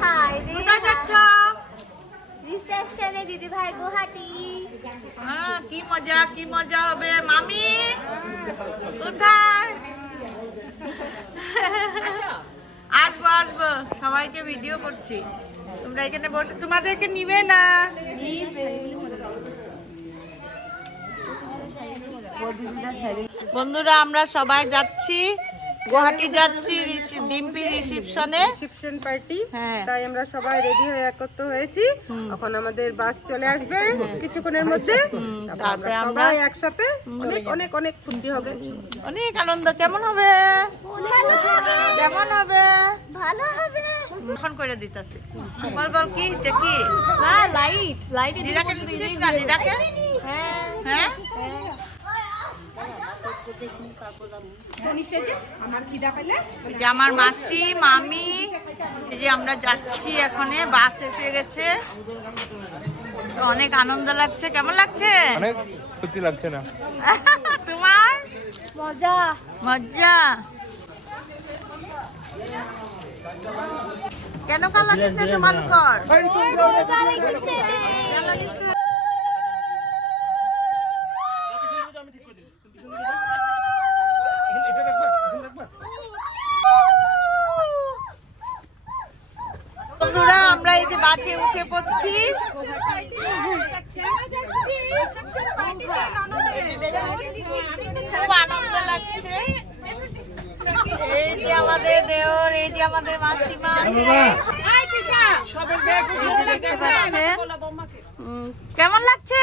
High রে রিসেপশনে দিদি ভাই গুহাটি। হ্যাঁ, কি মজা কি মজা হবে? মামি কোথায়? আসব আসব। সবাইকে ভিডিও করছি। তোমরা এখানে বসে। তোমাদেরকে নিবে না? বন্ধুরা আমরা সবাই যাচ্ছি। গুয়াহাটি যাচ্ছি ডিম্পি রিসিপশনে। Reception party. হ্যাঁ। তাই আমরা সবাই রেডি হয়ে একত্র হয়েছি। এখন আমাদের বাস চলে আসবে কিছুক্ষণের মধ্যে। তারপরে আমরা একসাথে অনেক অনেক অনেক ফুর্তি হবে। অনেক আনন্দ। কেমন হবে? কেমন হবে? ভালো হবে। এখন করে দিতেছি। বল বল কি হচ্ছে কি? হ্যাঁ লাইট লাইট দিদাকে দিদাকে? হ্যাঁ আমার খিদা পেলে এই যে আমার মাসি মামি এই যে আমরা যাচ্ছি এখানে বাস এসে গেছে। অনেক আনন্দ লাগছে। কেমন লাগছে? অনেক সত্যি লাগছে না। তোমার? মজা। মজা। কেন কাল লাগছে তোমার মজা লাগছে রে। কেন লাগছে বন্ধুরা আমরা এই যে বাসে উঠে পড়ছি। খুব আনন্দ লাগছে। এই যে আমাদের দেওর, এই যে আমাদের মাসিমা আছে। কেমন লাগছে?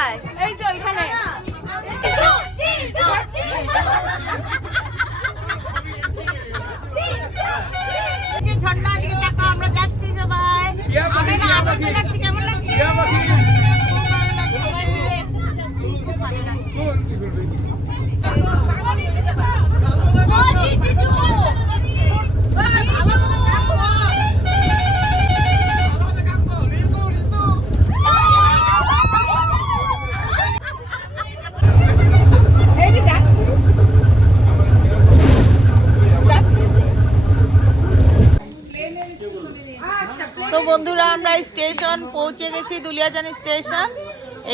আমরা স্টেশন পৌঁছে গেছি, দুলিয়াজান স্টেশন।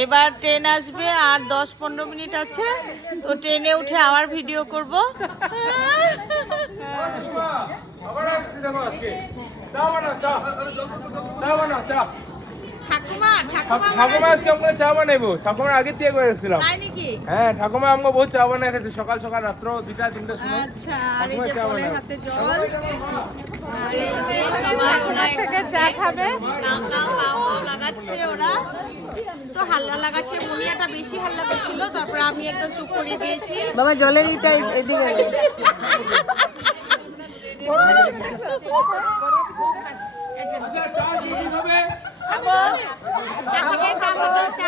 এবার ট্রেন আসবে, আর দশ পনেরো মিনিট আছে। তো ট্রেনে উঠে আবার ভিডিও করব। ঠাকুমা ঠাকুমা ঠাকুমা আজকে আমাকে চা বানাইবো। ঠাকুমার আগে দিয়ে করে রাখছিলাম হ্যাঁ ঠাকুমা আমাকে বহুত চা বানাই খেয়েছে। সকাল সকাল রাত্র সময় আচ্ছা চা চা খাবে? লাগাচ্ছে ওরা। তো হাল্লা লাগাচ্ছে। মুনিয়াটা বেশি হাল্লা করছিল। তারপরে আমি একদম চুপ দিয়েছি। বাবা জলের ইটা এদিকে চা খাবে চা খাবে চা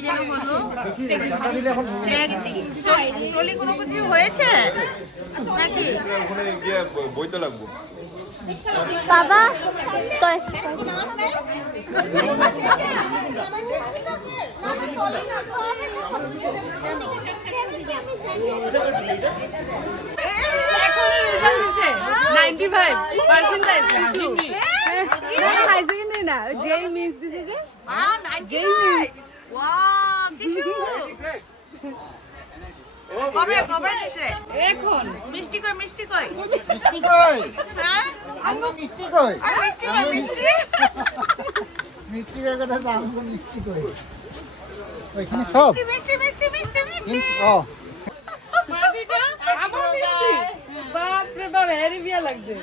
যেন বলল ট্রলি কোনো কিছু হয়েছে নাকি বইতে লাগবো বাবা যেই মিস দিছে যে আহ, 95 Wow, কি সুন্দর। কবে এখন। মিষ্টি কই মিষ্টি কই? মিষ্টি কই? হ্যাঁ? আমগো মিষ্টি কই? মিষ্টি কই মিষ্টি? মিষ্টি কই? কথা আছে মিষ্টি কই? ওইখানে সব? মিষ্টি মিষ্টি আমার লাগতেছো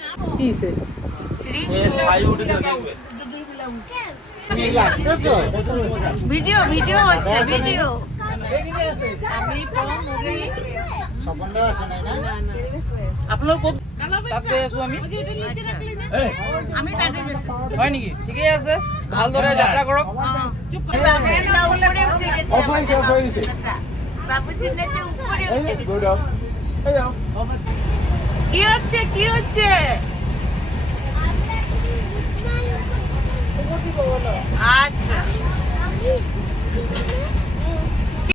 ভিডিও ভিডিও হচ্ছে ভিডিও। স্বপন দা আছে নাই না? তাতে আছো আমি। আমি তাতে গেছি হয় নেকি? ঠিকেই আছে। ভালদৰে যাত্ৰা কৰক বাবুচিটা উপরে উঠে গেছে। আচ্ছা